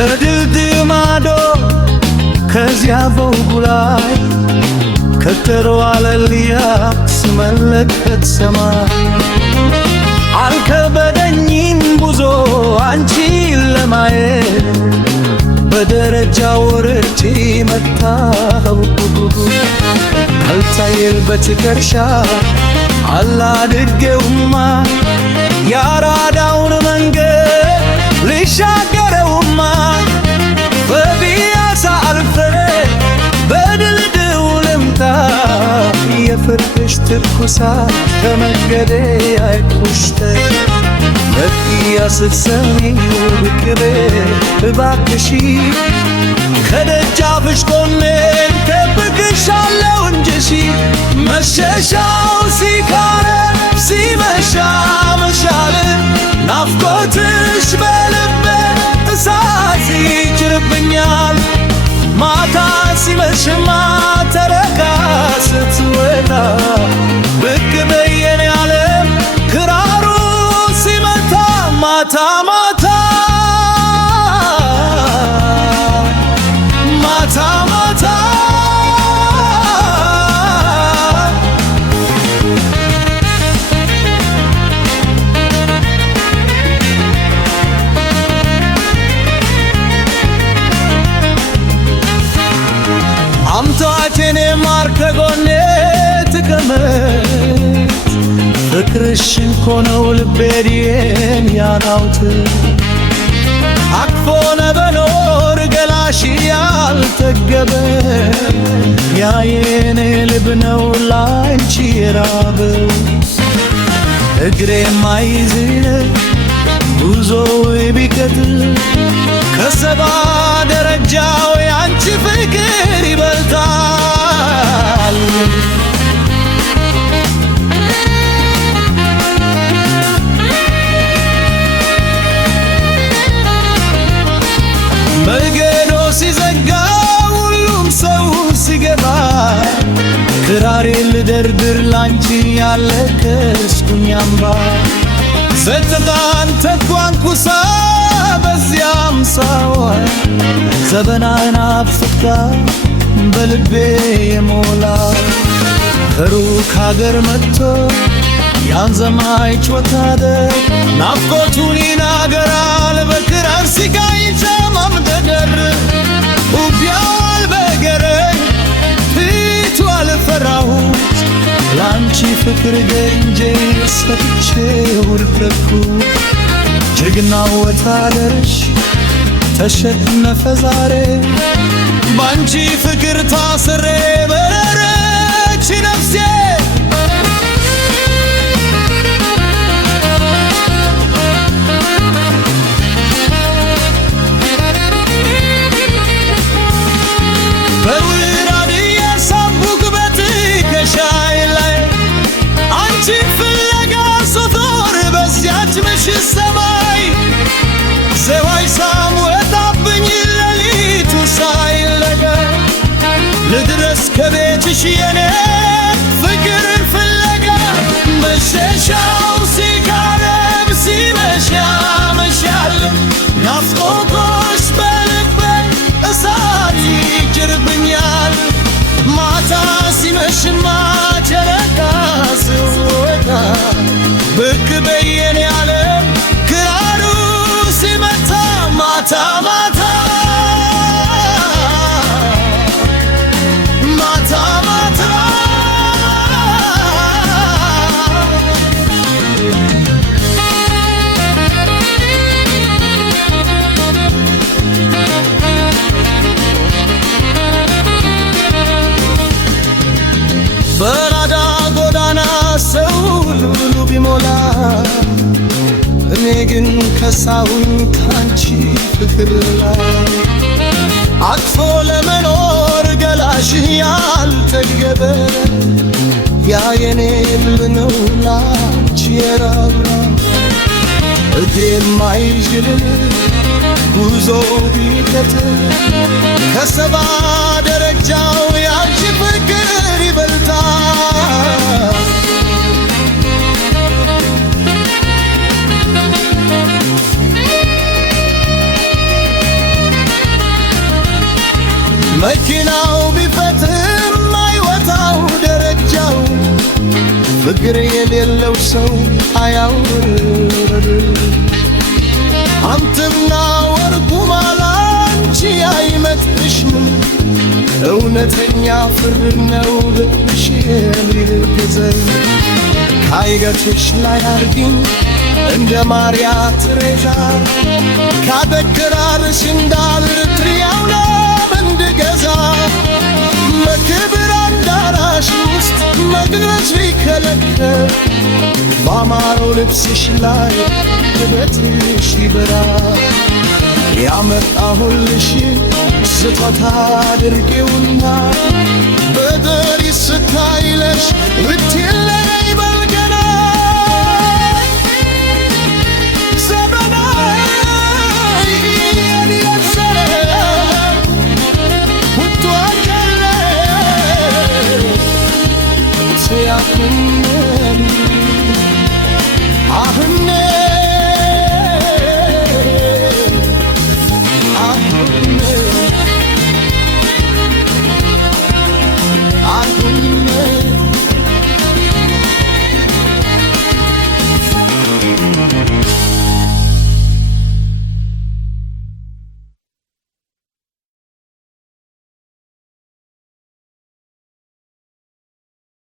ከድልድዩ ማዶ ከዚያ በውጉ ላይ ከተሯዋለልያ ስመለከት ሰማይ አልከበደኝም ጉዞ አንቺን ለማየት በደረጃ ወርጄ መጣሁ አልታየል በትከሻ አላድርጌውማ ያራዳውን መንገድ ልሻገረውማ በቢያሳ አልፌ በድልድዩ ልምጣ የፍቅርሽ ትኩሳት ከመንገዴ አይቁሽተ በፊያ ስትሰሚው ብቅ በይ እባክሽ ከደጃፍሽ ቆሜን ጠብቅሻለሁ እንጂሽ መሸሻው ሲቃረብ ሲመሻ መሻል ናፍቆትሽ በልቤ እሳት ይጭርብኛል ማታ ሲመሽማ ተረካ ስትወጣ ብቅ በይ የኔ ዓለም ክራሩ ሲመታ ማታ ማታ ማታ ማታ አምታቴኔ ማር ከጎኔ ትቀመጥ ፍቅርሽን ኮነው ልቤን ያናውት አቅፎ ነበኖር ገላሽ ያልተገበ ያየኔ ልብ ነው ላንቺ የራበው እግሬ ማይዝል ጉዞው ቢቀጥል ከሰባ ደረጃው ያንቺ ፍቅር ይበልጣል መንገዶ ሲዘጋ ሁሉም ሰው ሲገባ ክራሬ ልደርድር ላንቺ ያለከስኩኝ አምባ ጸጥታን ተኳንኩሳ በዚያም ሳዋ ዘበናን አፍታ በልቤ የሞላ ከሩቅ ሀገር መጥቶ ያን ዘማች ወታደር ናፍቆቱን ይናገራል በክራር ሲቃይቻ ማምደደር ውቢያዋል በገረኝ ፊቱ አልፈራሁት ላንቺ ፍቅር ገንጄ ሰጥቼው ልትረኩ ጀግናው ወታደርሽ ተሸነፈ ዛሬ ባንቺ ፍቅር ታስሬ በረረች ነፍሴ በውራድ የሳቡክ በትከሻዬ ላይ አንቺን ፍለጋ ሶቶር በዚያች ምሽት ሰማይ ሰዋይ ሳምወጣብኝ ሌሊቱ ሳይለጋ ልድረስ ከቤትሽ የኔ ፍቅርን ፍለጋ መሸሻው ሲቃረብ ሲመሻ መሻል ናፍቆትሽ በልቤ እሳት ይጭርብኛል ማታ ሲመሽማ ጨረቃ ስወጣ ብቅ በይ የኔ ዓለም ክራሩ ሲመታ ማታ ማታ ማታ ማታ በራዳ ጎዳና ሰው ሁሉ ቢሞላ እኔ ግን ከሳሁኝ ካንቺ ፍቅር ላይ አቅፎ ለመኖር ገላሽ ያልተገበ ያ የኔ ልብ ነው ላንቺ የራራ እግሬ ማይዝል ጉዞ ቢቀጥል ከሰባ ደረጃው ያንቺ ፍቅር ይበልጣል መኪናው ቢፈትም አይወጣው ደረጃው ፍቅር የሌለው ሰው አያውር አንተና ወርቁ ማላንቺ አይመጥሽም እውነተኛ ፍቅር ነው ልብሽ የሚገዘው ካይገትሽ ላይ አርጊኝ እንደ ማርያ ትሬዛ ካበክራርሽ እንዳልትሪያው ለምንድገዛ በክብር አዳራሽ ውስጥ መግለጽ ቢከለከል ባማረው ልብስሽ ላይ ውበትሽ ይበራ ያመጣሁልሽ ስጦታ አድርጌውና በደሪ ስታይለሽ